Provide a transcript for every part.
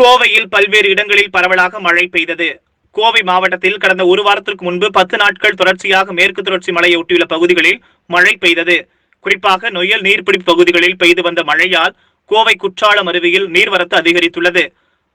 கோவையில் பல்வேறு இடங்களில் பரவலாக மழை பெய்தது. கோவை மாவட்டத்தில் கடந்த ஒரு வாரத்திற்கு முன்பு 10 நாட்கள் தொடர்ச்சியாக மேற்கு தொடர்ச்சி மலையை ஒட்டியுள்ள பகுதிகளில் மழை பெய்தது. குறிப்பாக நொய்யல் நீர்பிடிப்பு பகுதிகளில் பெய்து வந்த மழையால் கோவை குற்றாலம் அருவியில் நீர்வரத்து அதிகரித்துள்ளது.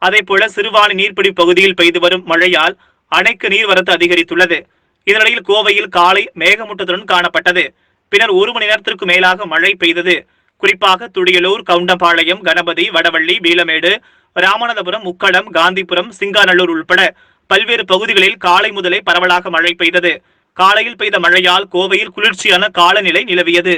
அதேபோல சிறுவாணி நீர்பிடிப்பு பகுதியில் பெய்து வரும் மழையால் அணைக்கு நீர்வரத்து அதிகரித்துள்ளது. இதனிடையில் கோவையில் காலை மேகமூட்டத்துடன் காணப்பட்டது. பின்னர் 1 மணி நேரத்திற்கு மேலாக மழை பெய்தது. குறிப்பாக துடியலூர், கவுண்டம்பாளையம், கணபதி, வடவள்ளி, பீலமேடு, ராமநாதபுரம், முக்கடம், காந்திபுரம், சிங்காநல்லூர் உள்பட பல்வேறு பகுதிகளில் காலை முதலே பரவலாக மழை பெய்தது. காலையில் பெய்த மழையால் கோவையில் குளிர்ச்சியான காலநிலை நிலவியது.